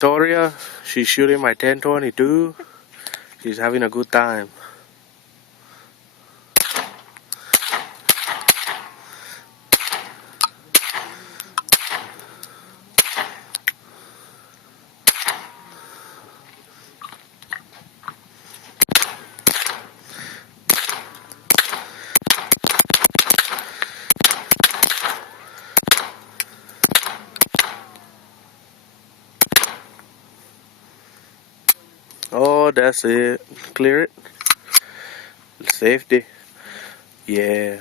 Victoria, she's shooting my 1022. She's having a good time. Oh, that's it. Clear it. Safety. Yeah.